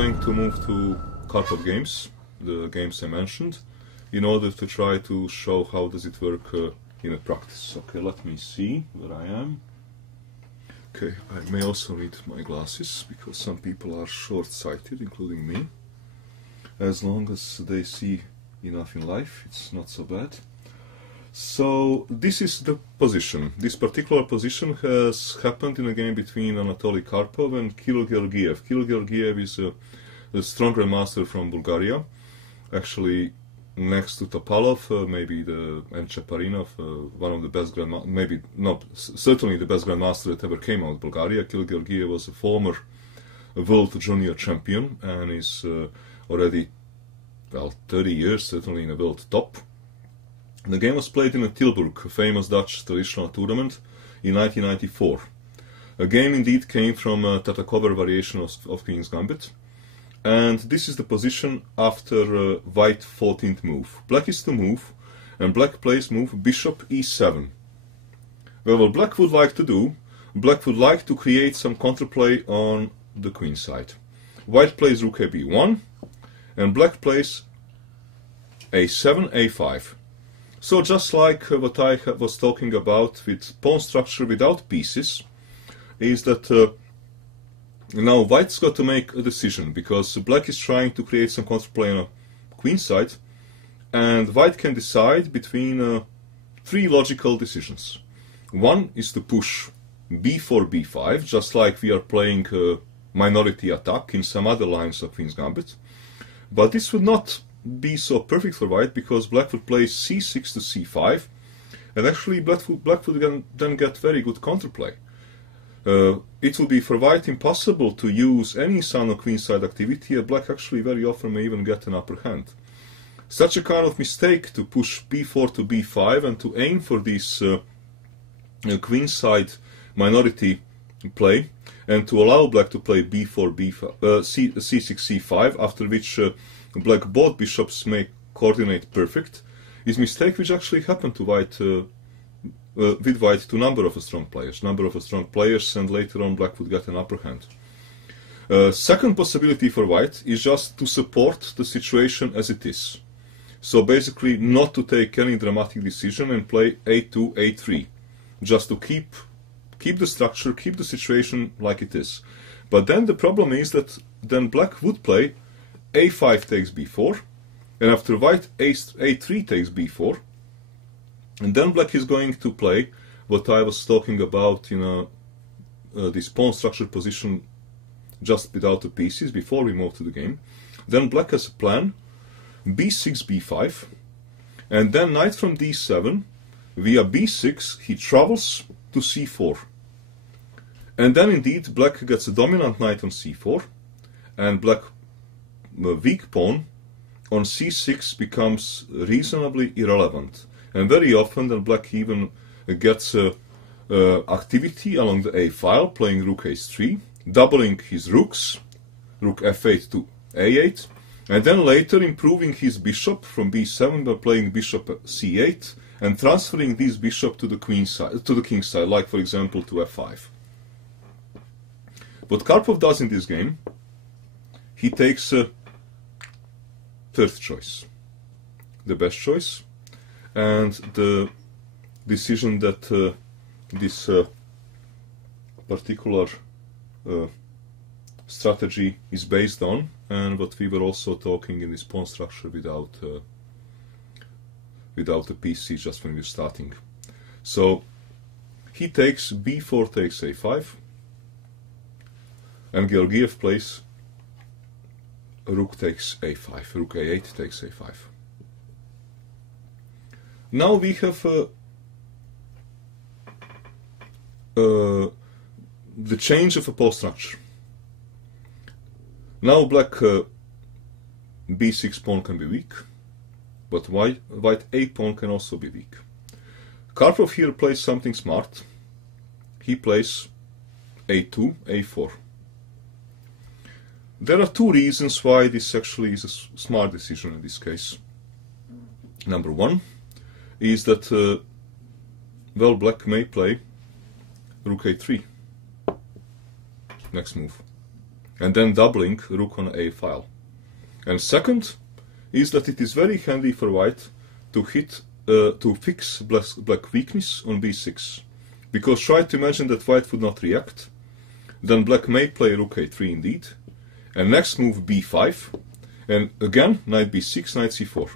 going to move to Karpov games, the games I mentioned, in order to try to show how does it work in a practice. Okay, let me see where I am. Okay, I may also need my glasses, because some people are short-sighted, including me. As long as they see enough in life, it's not so bad. So, this is the position. This particular position has happened in a game between Anatoly Karpov and Kirill Georgiev. Kirill Georgiev is a strong grandmaster from Bulgaria, actually next to Topalov, maybe and Chaparinov, one of the best grandmasters, maybe not, certainly the best grandmaster that ever came out of Bulgaria. Kirill Georgiev was a former world junior champion and is already, well, 30 years certainly in a world top. The game was played in a Tilburg, a famous Dutch traditional tournament, in 1994. A game indeed came from a Tatakover variation of Queen's Gambit. And this is the position after white 14th move. Black is to move, and black plays move bishop e7. Well, what black would like to do, black would like to create some counterplay on the queen side. White plays rook ab1, and black plays a7, a5. So just like what I was talking about with pawn structure without pieces, is that now white's got to make a decision, because black is trying to create some counterplay on a queen side, and white can decide between three logical decisions. One is to push b4, b5, just like we are playing minority attack in some other lines of Queen's Gambit. But this would not be so perfect for white, because black would play c6 to c5, and actually black would then get very good counterplay. It will be for white impossible to use any son or queenside activity, and black actually very often may even get an upper hand. Such a kind of mistake to push b4 to b5 and to aim for this queenside minority play, and to allow black to play b4, c6, c5, after which black both bishops may coordinate perfect, is a mistake which actually happened to white with white to number of strong players, and later on black would get an upper hand. Second possibility for white is just to support the situation as it is. So basically not to take any dramatic decision and play a2, a3, just to keep the structure, keep the situation like it is. But then the problem is that then black would play a5 takes b4, and after white a3 takes b4, and then black is going to play what I was talking about in this pawn structure position just without the pieces before we move to the game. Then black has a plan, b6, b5, and then knight from d7, via b6 he travels to c4. And then indeed black gets a dominant knight on c4, and black weak pawn on c6 becomes reasonably irrelevant. And very often then black even gets activity along the a file, playing rook h3, doubling his rooks, rook f8 to a8, and then later improving his bishop from b7 by playing bishop c8 and transferring this bishop to the queen side, to the king side, like for example to f5. What Karpov does in this game, he takes a third choice, the best choice, and the decision that this particular strategy is based on, and what we were also talking in this pawn structure without a PC just when we're starting. So he takes b4 takes a5, and Georgiev plays rook takes a5, rook a8 takes a5. Now we have the change of a pawn structure. Now black b6 pawn can be weak, but white a pawn can also be weak. Karpov here plays something smart. He plays a2, a4. There are two reasons why this actually is a smart decision in this case. Number one is that, well, black may play rook a3, next move. and then doubling rook on a file. And second is that it is very handy for white to fix black weakness on b6, because try to imagine that white would not react, then black may play rook a3 indeed, and next move b5, and again knight b6, knight c4.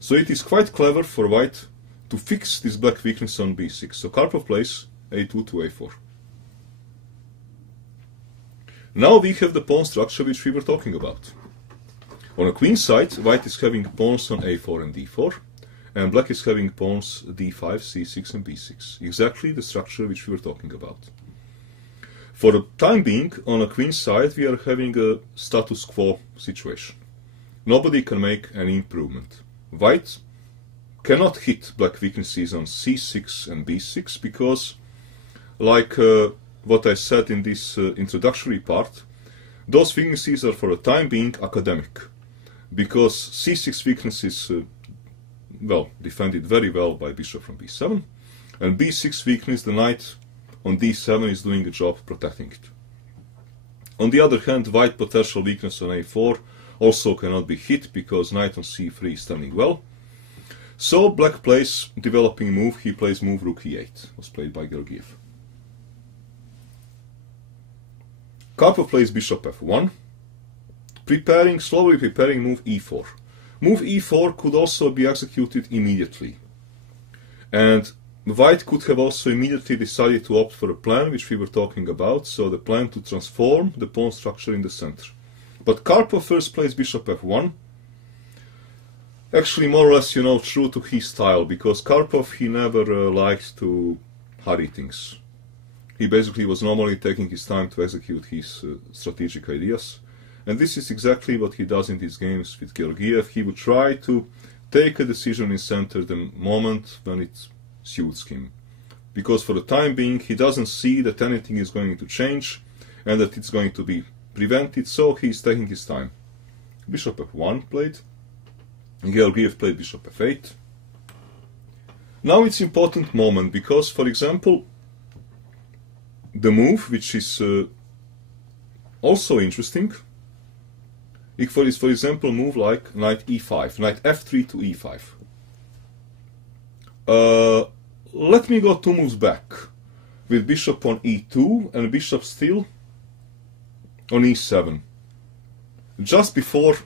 So it is quite clever for white to fix this black weakness on b6. So Karpov plays a2 to a4. Now we have the pawn structure which we were talking about. On a queen side, white is having pawns on a4 and d4, and black is having pawns d5, c6 and b6. Exactly the structure which we were talking about. For the time being, on a queen side, we are having a status quo situation. Nobody can make any improvement. White cannot hit black weaknesses on c6 and b6 because, like what I said in this introductory part, those weaknesses are for the time being academic, because c6 weakness is well defended very well by bishop from b7, and b6 weakness, the knight on d7 is doing a job protecting it. On the other hand, white potential weakness on a4 also cannot be hit because knight on c3 is standing well. So black plays developing move, he plays move rook e8, was played by Georgiev. Karpov plays bishop f1, slowly preparing move e4. Move e4 could also be executed immediately, and white could have also immediately decided to opt for a plan which we were talking about, so the plan to transform the pawn structure in the center. But Karpov first plays bishop f1, actually more or less, true to his style, because Karpov, he never liked to hurry things. He basically was normally taking his time to execute his strategic ideas, and this is exactly what he does in these games with Georgiev. He would try to take a decision in center the moment when it suits him, because for the time being he doesn't see that anything is going to change and that it's going to be prevented, so he's taking his time. Bishop f1 played, Georgiev played bishop f8. Now it's important moment, because for example the move which is also interesting is for example move like knight e5, knight f3 to e5. Let me go 2 moves back with bishop on e2 and bishop still on e7. Just before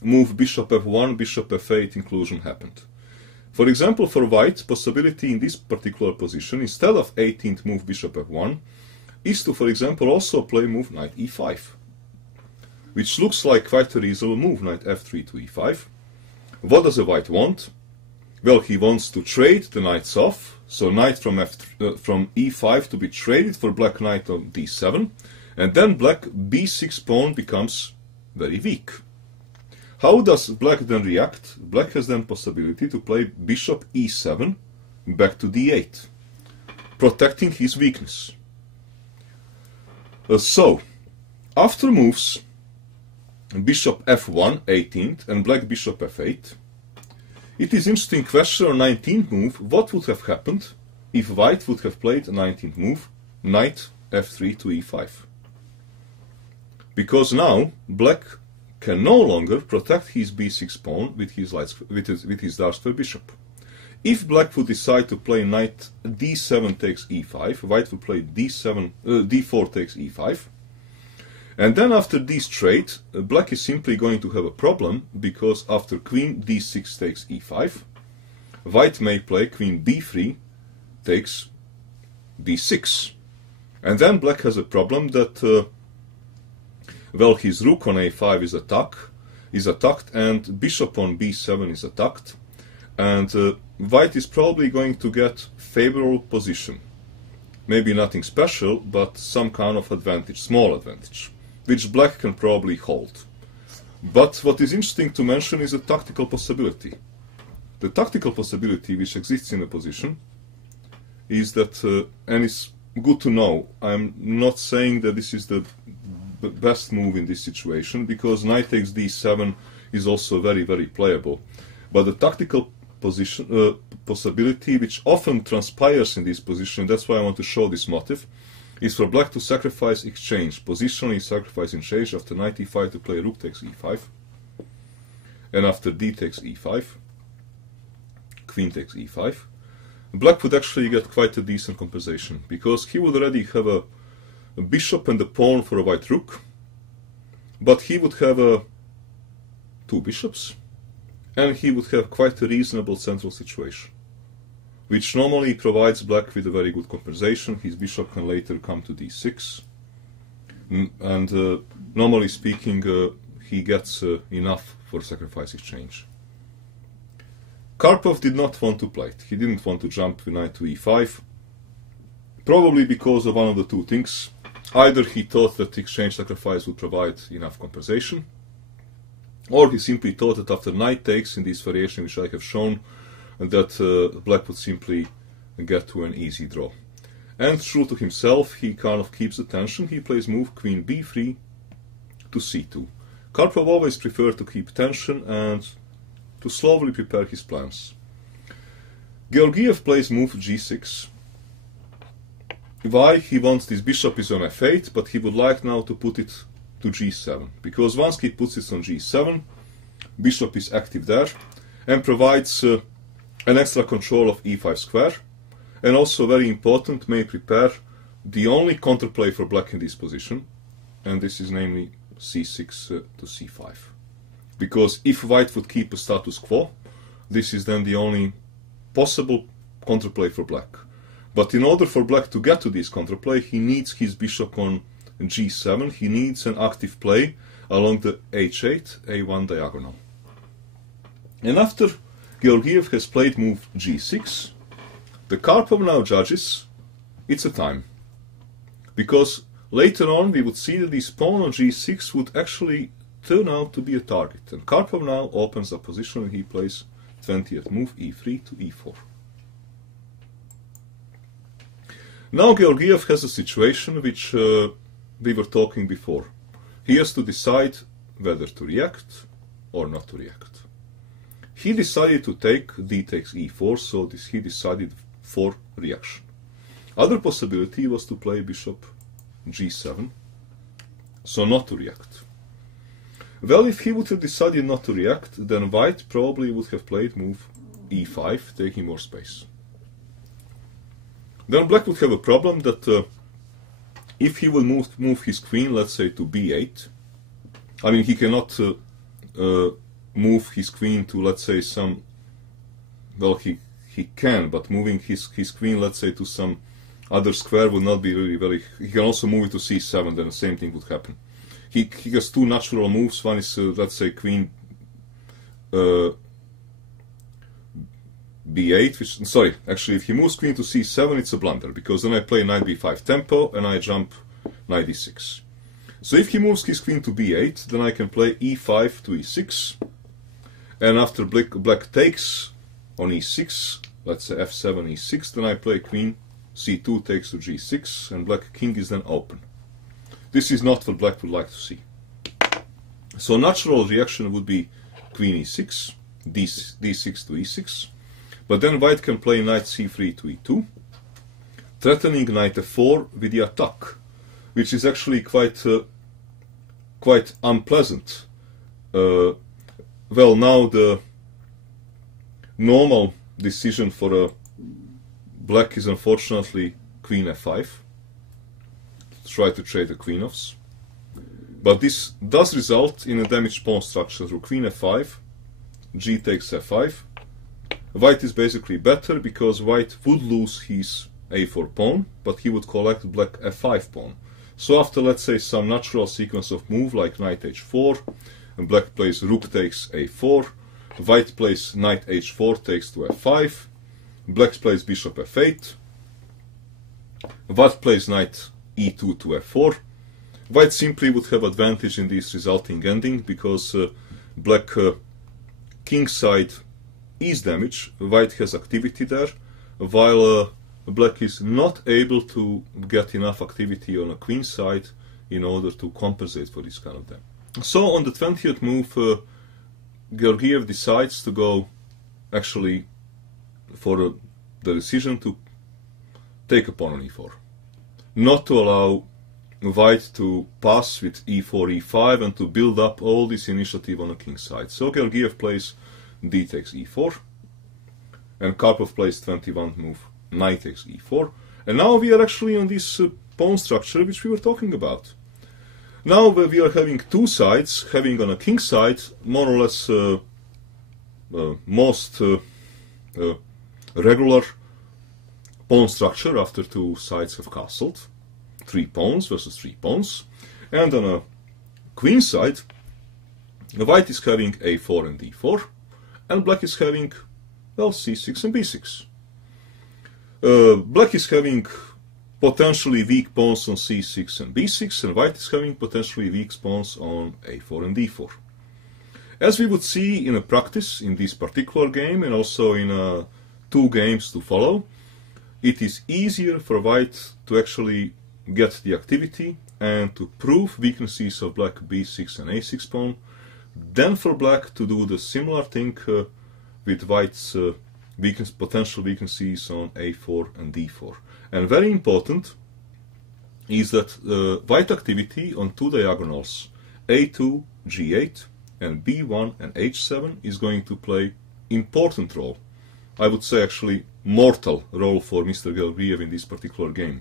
move bishop f1, bishop f8 inclusion happened. For example, for white, possibility in this particular position, instead of 18th move bishop f1, is to, for example, also play move knight e5, which looks like quite a reasonable move, knight f3 to e5. What does the white want? Well, he wants to trade the knights off, so knight from e5 to be traded for black knight on d7, and then black b6 pawn becomes very weak. How does black then react? Black has then possibility to play bishop e7 back to d8, protecting his weakness. So, after moves bishop f1, 18th, and black bishop f8, it is interesting question on 19th move, what would have happened if white would have played a 19th move, knight f3 to e5? Because now black can no longer protect his b6 pawn with his dark square bishop. If black would decide to play knight d7 takes e5, white would play d4 takes e5, and then after this trade, black is simply going to have a problem, because after queen d6 takes e5, white may play queen b3 takes d6, and then black has a problem that well, his rook on a5 is attacked, and bishop on b7 is attacked, and white is probably going to get favorable position. Maybe nothing special, but some kind of advantage, small advantage, which black can probably hold. But what is interesting to mention is a tactical possibility. The tactical possibility which exists in a position is that, and it's good to know, I'm not saying that this is the best move in this situation, because knight takes d7 is also very, very playable. But the tactical possibility which often transpires in this position, that's why I want to show this motive, is for black to sacrifice exchange, positionally sacrifice exchange after knight e5 to play rook takes e5, and after d takes e5, queen takes e5. Black would actually get quite a decent compensation, because he would already have a bishop and a pawn for a white rook, but he would have two bishops, and he would have quite a reasonable central situation, which normally provides black with a very good compensation. His bishop can later come to d6, and normally speaking he gets enough for sacrifice exchange. Karpov did not want to play it. He didn't want to jump with knight to e5, probably because of one of the two things. Either he thought that exchange sacrifice would provide enough compensation, or he simply thought that after knight takes, in this variation which I have shown, that black would simply get to an easy draw. And true to himself, he kind of keeps the tension. He plays move queen b3 to c2. Karpov always preferred to keep tension and to slowly prepare his plans. Georgiev plays move g6. Why? He wants this bishop is on f8, but he would like now to put it to g7, because once he puts it on g7, bishop is active there and provides an extra control of e5 square, and also very important, may prepare the only counterplay for black in this position, and this is namely c6 to c5. Because if white would keep a status quo, this is then the only possible counterplay for black. But in order for black to get to this counterplay, he needs his bishop on g7, he needs an active play along the h8, a1 diagonal. And after Georgiev has played move g6, the Karpov now judges it's a time. Because later on we would see that this pawn on g6 would actually turn out to be a target. And Karpov now opens the position and he plays 20th move e3 to e4. Now Georgiev has a situation which we were talking before. He has to decide whether to react or not to react. He decided to take d takes e4, so he decided for reaction. Other possibility was to play bishop g7, so not to react. Well, if he would have decided not to react, then white probably would have played move e5, taking more space. Then black would have a problem that if he will move his queen, let's say, to b8, I mean, he cannot move his queen to, let's say, some, well, he can, but moving his queen, let's say, to some other square would not be really very, he can also move it to c7, then the same thing would happen. He has two natural moves. One is, let's say, queen b8, which, sorry, actually, if he moves queen to c7, it's a blunder, because then I play knight b5 tempo, and I jump knight d6. So if he moves his queen to b8, then I can play e5 to e6, and after black takes on e6, let's say f7, e6, then I play queen c2 takes to g6, and black king is then open. This is not what black would like to see. So natural reaction would be queen e6, d6 to e6, but then white can play knight c3 to e2, threatening knight f4 with the attack, which is actually quite unpleasant. Well, now the normal decision for black is unfortunately queen f5. Try to trade the queen offs, but this does result in a damaged pawn structure through queen f5, g takes f5. White is basically better because white would lose his a4 pawn, but he would collect black f5 pawn. So after, let's say, some natural sequence of move like knight h4, and black plays rook takes a4, white plays knight h4 takes to f5, black plays bishop f8, white plays knight e2 to f4. White simply would have advantage in this resulting ending because black kingside is damaged, white has activity there, while black is not able to get enough activity on a queenside in order to compensate for this kind of damage. So on the 20th move, Georgiev decides to go actually for the decision to take a pawn on e4. not to allow white to pass with e4, e5 and to build up all this initiative on the king side. So GingerGM plays d takes e4, and Karpov plays 21th move knight takes e4, and now we are actually on this pawn structure which we were talking about. Now we are having two sides, having on a king side more or less most regular pawn structure after two sides have castled. 3 pawns versus 3 pawns. And on a queen side, white is having a4 and d4, and black is having, well, c6 and b6. Black is having potentially weak pawns on c6 and b6, and white is having potentially weak pawns on a4 and d4. As we would see in a practice in this particular game, and also in 2 games to follow, it is easier for white to actually get the activity and to prove weaknesses of black b6 and a6 pawn than for black to do the similar thing with white's potential weaknesses on a4 and d4. And very important is that white activity on 2 diagonals a2, g8 and b1 and h7 is going to play important role. I would say actually mortal role for Mr. GingerGM in this particular game.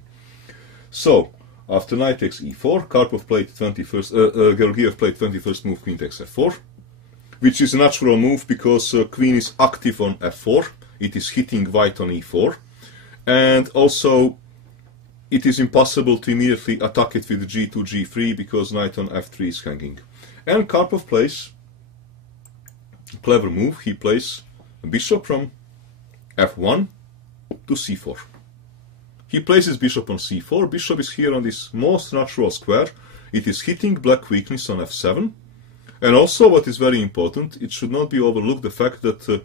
So, after knight takes e4, Karpov played GingerGM played 21st move queen takes f4, which is a natural move because queen is active on f4, it is hitting white on e4, and also it is impossible to immediately attack it with g2, g3 because knight on f3 is hanging. And Karpov plays a clever move, he plays a bishop from f1 to c4. He places bishop on c4, bishop is here on this most natural square, it is hitting black weakness on f7, and also what is very important, it should not be overlooked the fact that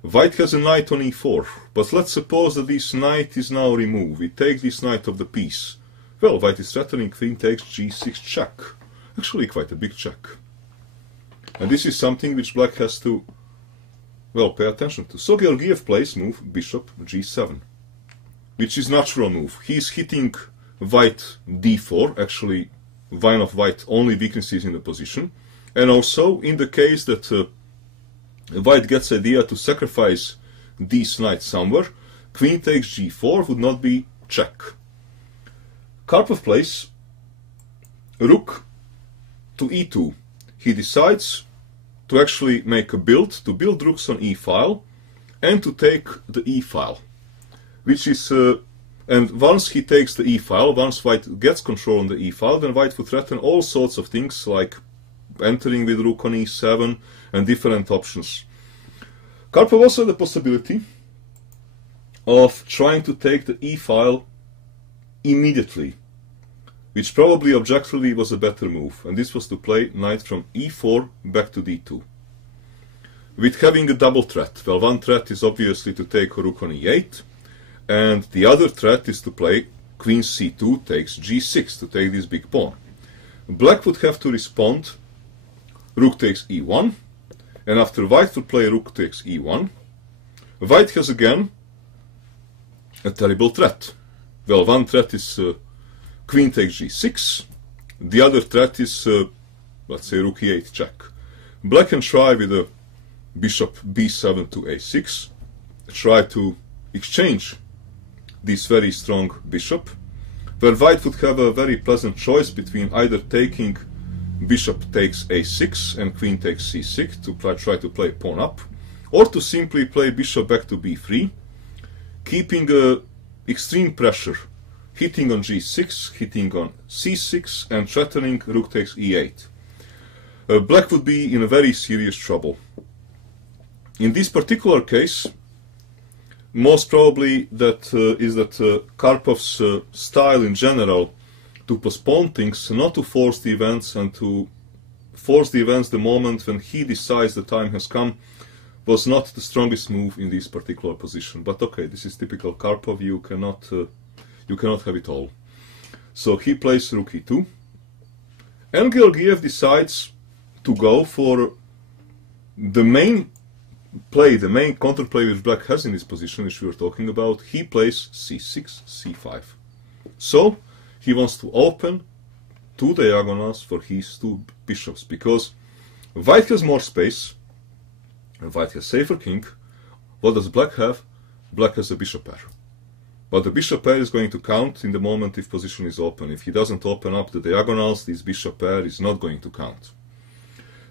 white has a knight on e4, but let's suppose that this knight is now removed, we take this knight of the piece. Well, white is threatening, queen takes g6 check, actually quite a big check. And this is something which black has to, well, pay attention to. So GingerGM plays move bishop g7. Which is natural move. He is hitting white d4, actually one of white only weaknesses in the position, and also in the case that white gets idea to sacrifice this knight somewhere, queen takes g4 would not be check. Karpov plays rook to e2. He decides to actually make a build, to build rooks on e-file, and to take the e-file. Which is, and once he takes the e-file, once white gets control on the e-file, then white would threaten all sorts of things, like entering with rook on e7 and different options. Karpov also had the possibility of trying to take the e-file immediately, which probably objectively was a better move, and this was to play knight from e4 back to d2. With having a double threat, well, one threat is obviously to take rook on e8, and the other threat is to play queen c2 takes g6 to take this big pawn. Black would have to respond rook takes e1, and after white would play rook takes e1, white has again a terrible threat. Well, one threat is queen takes g6, the other threat is, let's say, rook e8 check. Black can try with a bishop b7 to a6, try to exchange this very strong bishop, where white would have a very pleasant choice between either taking bishop takes a6 and queen takes c6 to try to play pawn up, or to simply play bishop back to b3, keeping extreme pressure, hitting on g6, hitting on c6, and threatening rook takes e8. Black would be in a very serious trouble. In this particular case, most probably that Karpov's style in general to postpone things, not to force the events, and to force the events the moment when he decides the time has come, was not the strongest move in this particular position. But okay, this is typical Karpov, you cannot have it all. So he plays rook e2, and GingerGM decides to go for the main play, the main counterplay which black has in this position, which we were talking about. He plays c6, c5. So he wants to open two diagonals for his two bishops, because white has more space, and white has safer king. What does black have? Black has a bishop pair. But the bishop pair is going to count in the moment if position is open. If he doesn't open up the diagonals, this bishop pair is not going to count.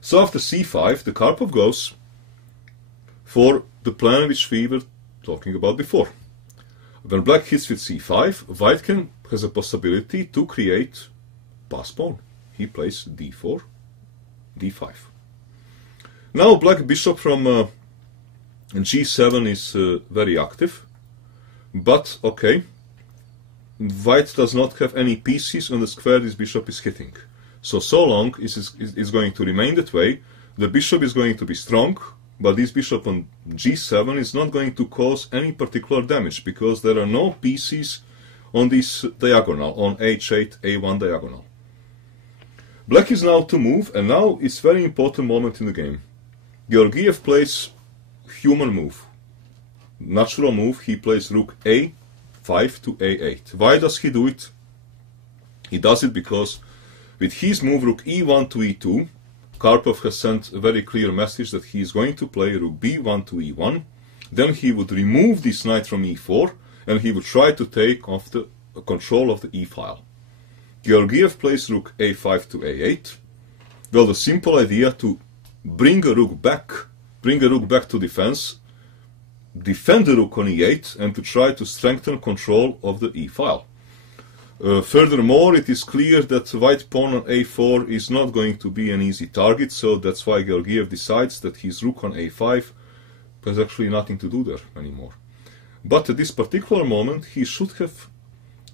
So after c5, the Karpov goes for the plan which we were talking about before. When black hits with c5, white has a possibility to create pass pawn. He plays d4, d5. Now black bishop from g7 is very active, but okay, white does not have any pieces on the square this bishop is hitting. So long it is going to remain that way. The bishop is going to be strong, but this bishop on g7 is not going to cause any particular damage, because there are no pieces on this diagonal, on h8, a1 diagonal. Black is now to move, and now it's very important moment in the game. Georgiev plays human move, natural move. He plays rook a5 to a8. Why does he do it? He does it because with his move rook e1 to e2, Karpov has sent a very clear message that he is going to play rook b1 to e1. Then he would remove this knight from e4, and he would try to take off the control of the e-file. Georgiev plays rook a5 to a8. Well, the simple idea to bring a rook back to defense, defend the rook on e8, and to try to strengthen control of the e-file. Furthermore, it is clear that white pawn on a4 is not going to be an easy target, so that's why Georgiev decides that his rook on a5 has actually nothing to do there anymore. But at this particular moment, he should have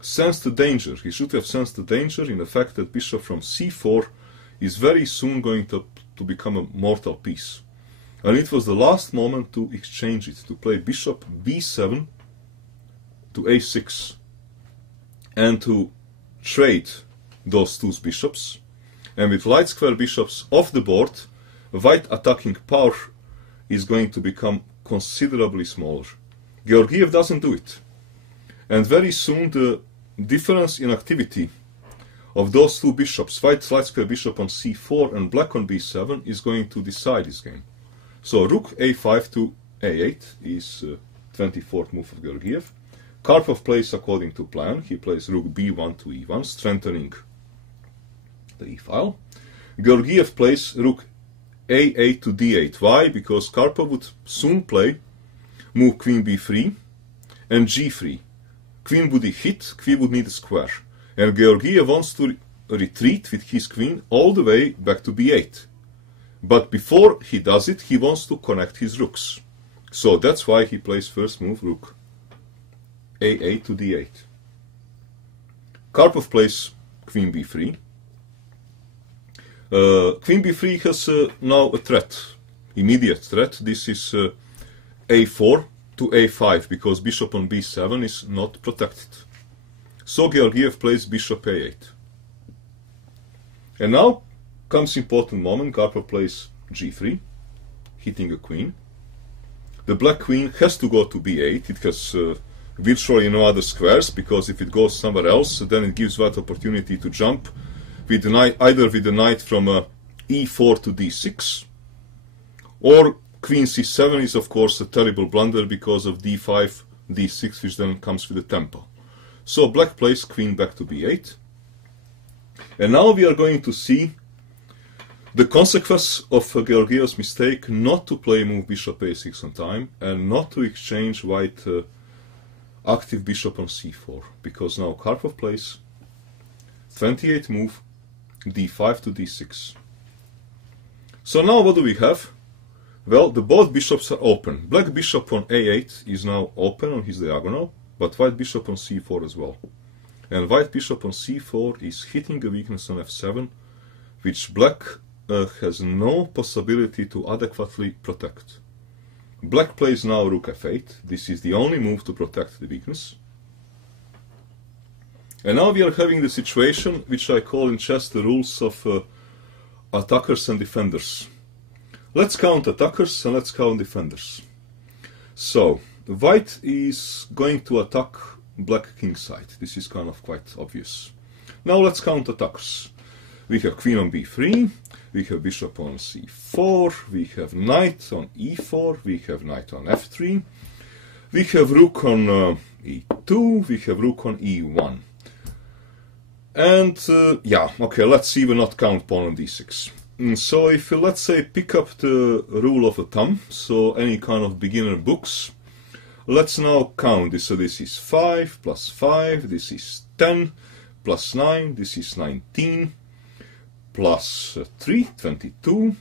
sensed the danger. He should have sensed the danger in the fact that bishop from c4 is very soon going to become a mortal piece. And it was the last moment to exchange it, to play bishop b7 to a6, and to trade those two bishops. And with light square bishops off the board, white attacking power is going to become considerably smaller. Georgiev doesn't do it. And very soon the difference in activity of those two bishops, white light square bishop on c4 and black on b7, is going to decide this game. So rook a5 to a8 is 24th move of Georgiev. Karpov plays according to plan. He plays rook b1 to e1, strengthening the e-file. Georgiev plays rook a8 to d8. Why? Because Karpov would soon play move queen b3 and g3. Queen would be hit, queen would need a square. And Georgiev wants to retreat with his queen all the way back to b8. But before he does it, he wants to connect his rooks. So that's why he plays first move rook a8 to d8. Karpov plays queen b3. Queen b3 has now a threat, immediate threat. This is a4 to a5, because bishop on b7 is not protected. So Georgiev plays bishop a8. And now comes important moment. Karpov plays g3, hitting a queen. The black queen has to go to b8. It has virtually no other squares, because if it goes somewhere else, then it gives white opportunity to jump with the knight, either with the knight from e4 to d6, or queen c7 is of course a terrible blunder because of d5, d6, which then comes with a tempo. So black plays queen back to b8. And now we are going to see the consequence of Georgiev's mistake not to play move bishop a6 on time, and not to exchange white active bishop on c4, because now Karpov plays 28th move d5 to d6. So now what do we have? Well, the both bishops are open. Black bishop on a8 is now open on his diagonal, but white bishop on c4 as well. And white bishop on c4 is hitting a weakness on f7, which black has no possibility to adequately protect. Black plays now rook f8. This is the only move to protect the weakness. And now we are having the situation which I call in chess the rules of attackers and defenders. Let's count attackers and let's count defenders. So, white is going to attack black kingside. This is kind of quite obvious. Now let's count attackers. We have queen on b3, we have bishop on c4, we have knight on e4, we have knight on f3, we have rook on e2, we have rook on e1. And yeah, okay, let's even not count pawn on d6. So if you, let's say, pick up the rule of thumb, so any kind of beginner books, let's now count this. So this is 5 plus 5, this is 10, plus 9, this is 19, plus 3, 22,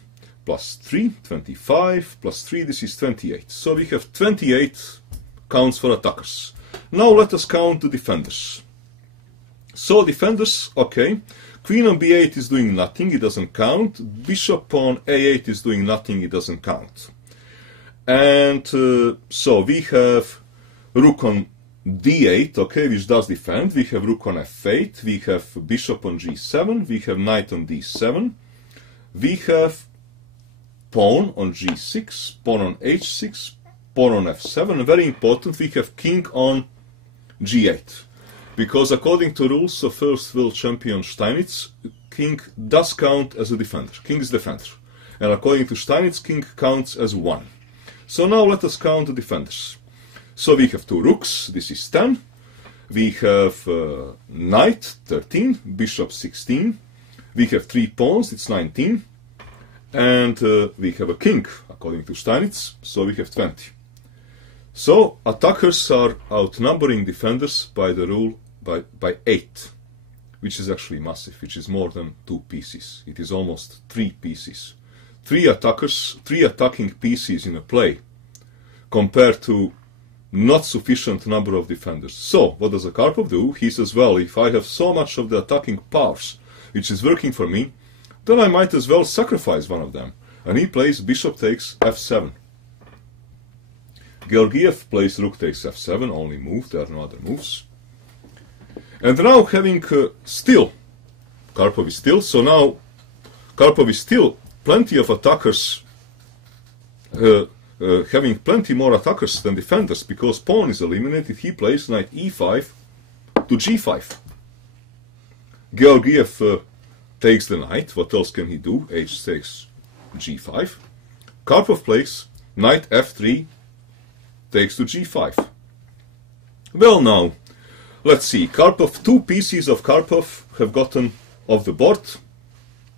plus 3, 25, plus 3, this is 28. So we have 28 counts for attackers. Now let us count the defenders. So defenders, okay, queen on b8 is doing nothing, it doesn't count. Bishop on a8 is doing nothing, it doesn't count. And so we have rook on d8, okay, which does defend. We have rook on f8, we have bishop on g7, we have knight on d7, we have pawn on g6, pawn on h6, pawn on f7, and very important, we have king on g8. Because according to rules of first world champion Steinitz, king does count as a defender. King is defender. And according to Steinitz, king counts as 1. So now let us count the defenders. So we have 2 rooks, this is 10. We have knight, 13, bishop, 16. We have 3 pawns, it's 19. And we have a king, according to Steinitz, so we have 20. So attackers are outnumbering defenders by the rule by 8, which is actually massive, which is more than 2 pieces. It is almost 3 pieces. 3 attackers, 3 attacking pieces in a play, compared to not sufficient number of defenders. So, what does a Karpov do? He says, well, if I have so much of the attacking powers, which is working for me, then I might as well sacrifice one of them. And he plays bishop takes f7. Georgiev plays rook takes f7, only move, there are no other moves. And now having still, Karpov is still, so now Karpov is still plenty of attackers, having plenty more attackers than defenders, because pawn is eliminated. He plays knight e5 to g5. Georgiev takes the knight, what else can he do? H takes g5. Karpov plays knight f3 takes to g5. Well now, let's see, Karpov, 2 pieces of Karpov have gotten off the board,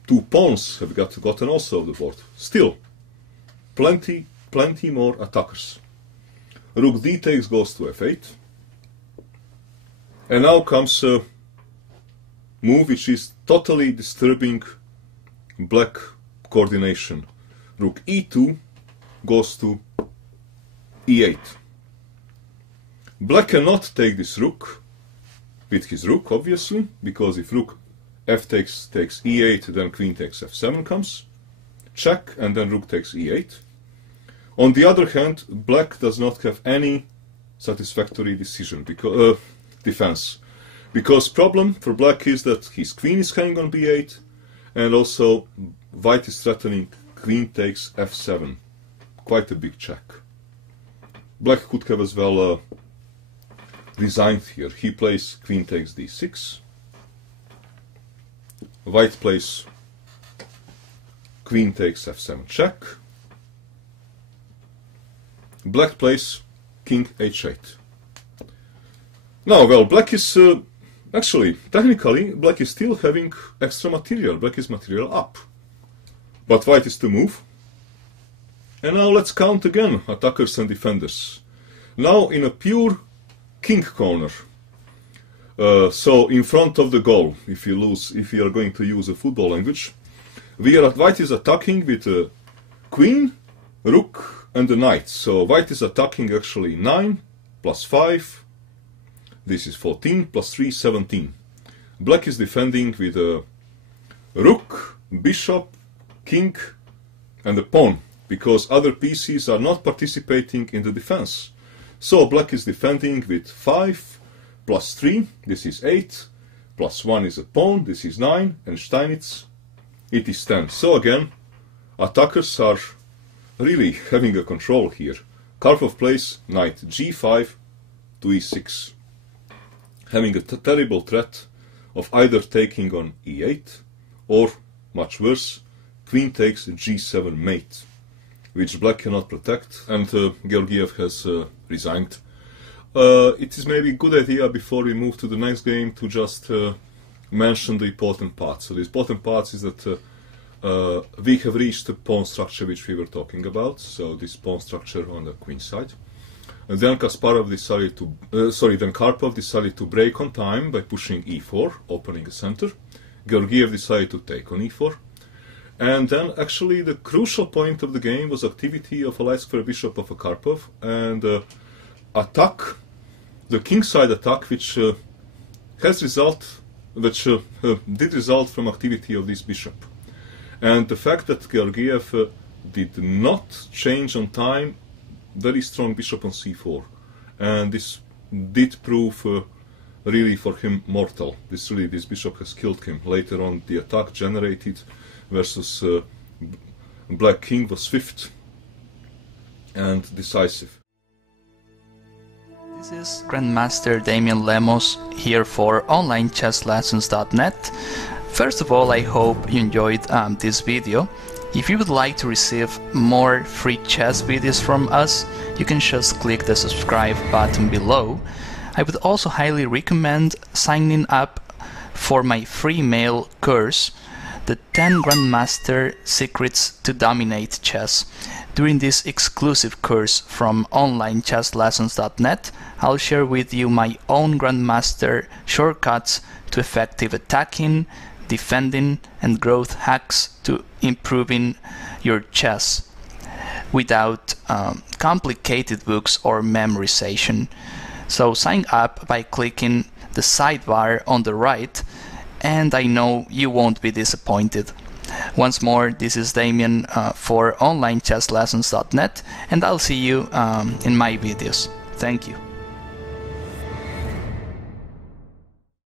2 pawns have gotten also off the board. Still, plenty more attackers. Rook d takes goes to f8. And now comes a move which is totally disturbing black coordination. Rook e2 goes to e8. Black cannot take this rook with his rook, obviously, because if rook f takes e8, then queen takes f7 comes. Check, and then rook takes e8. On the other hand, black does not have any satisfactory decision, because, defense. Because problem for black is that his queen is hanging on b8, and also white is threatening queen takes f7. Quite a big check. Black could have as well resigned here. He plays queen takes d6. White plays queen takes f7 check. Black plays king h8. Now, well, black is actually, technically, black is still having extra material. Black is material up. But white is to move. And now let's count again attackers and defenders. Now in a pure king corner. So in front of the goal, if you are going to use a football language, white is attacking with a queen, rook, and a knight. So white is attacking actually 9 plus 5. This is 14 plus 3, 17. Black is defending with a rook, bishop, king, and a pawn, because other pieces are not participating in the defense. So black is defending with 5 plus 3, this is 8, plus 1 is a pawn, this is 9, and Steinitz, it is 10. So again, attackers are really having a control here. Karpov plays knight g5 to e6. having a terrible threat of either taking on e8 or, much worse, queen takes g7 mate, which black cannot protect, and Georgiev has resigned. It is maybe a good idea before we move to the next game to just mention the important parts. So the important parts is that we have reached the pawn structure which we were talking about, so this pawn structure on the queenside. And then Karpov decided to break on time by pushing e4, opening a center. Georgiev decided to take on e4. And then actually the crucial point of the game was activity of a light square bishop of a Karpov and attack, the kingside attack, which did result from activity of this bishop. And the fact that Georgiev did not change on time, very strong bishop on c4, and this did prove really for him mortal. This bishop has killed him. Later on, the attack generated versus black king was swift and decisive. This is Grandmaster Damian Lemos here for onlinechesslessons.net. First of all, I hope you enjoyed this video. If you would like to receive more free chess videos from us, you can just click the subscribe button below. I would also highly recommend signing up for my free mail course, the 10 Grandmaster Secrets to Dominate Chess. During this exclusive course from onlinechesslessons.net, I'll share with you my own Grandmaster shortcuts to effective attacking, defending and growth hacks to improving your chess without complicated books or memorization. So sign up by clicking the sidebar on the right, and I know you won't be disappointed. Once more, this is Damian for onlinechesslessons.net, and I'll see you in my videos. Thank you.